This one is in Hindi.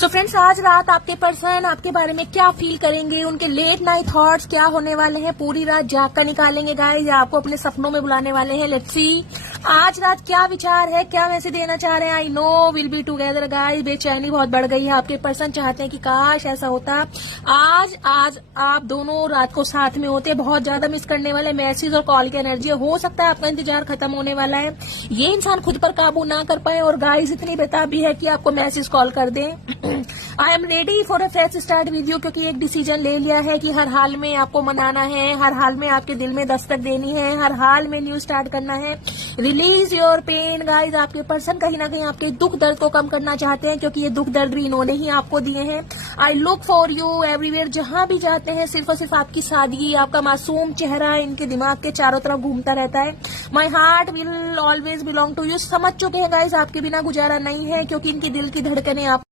सो फ्रेंड्स, आज रात आपके पर्सन आपके बारे में क्या फील करेंगे, उनके लेट नाइट थॉट्स क्या होने वाले हैं, पूरी रात जाग कर निकालेंगे गाइस, या आपको अपने सपनों में बुलाने वाले हैं। लेट्स सी आज रात क्या विचार है, क्या मैसेज देना चाह रहे हैं। I know will be together guys. बेचैनी बहुत बढ़ गई है, आपके पर्सन चाहते हैं कि काश ऐसा होता। आज आप दोनों रात को साथ में होते, बहुत ज्यादा मिस करने वाले मैसेज और कॉल की एनर्जी। हो सकता है आपका इंतजार खत्म होने वाला है, ये इंसान खुद पर काबू ना कर पाए और गाइस इतनी बेताबी है कि आपको मैसेज कॉल कर दें। I am ready for a fresh start with you, क्योंकि एक डिसीजन ले लिया है कि हर हाल में आपको मनाना है, हर हाल में आपके दिल में दस्तक देनी है, हर हाल में न्यू स्टार्ट करना है। Release your pain guys. आपके पर्सन कहीं ना कहीं आपके दुख दर्द को कम करना चाहते हैं, क्योंकि ये दुख दर्द भी इन्होंने ही आपको दिए हैं। I look for you everywhere. जहां भी जाते हैं सिर्फ और सिर्फ आपकी सादगी, आपका मासूम चेहरा इनके दिमाग के चारों तरफ घूमता रहता है। My heart will always belong to you. समझ चुके हैं गाइज, आपके बिना गुजारा नहीं है, क्योंकि इनकी दिल की धड़कनें आप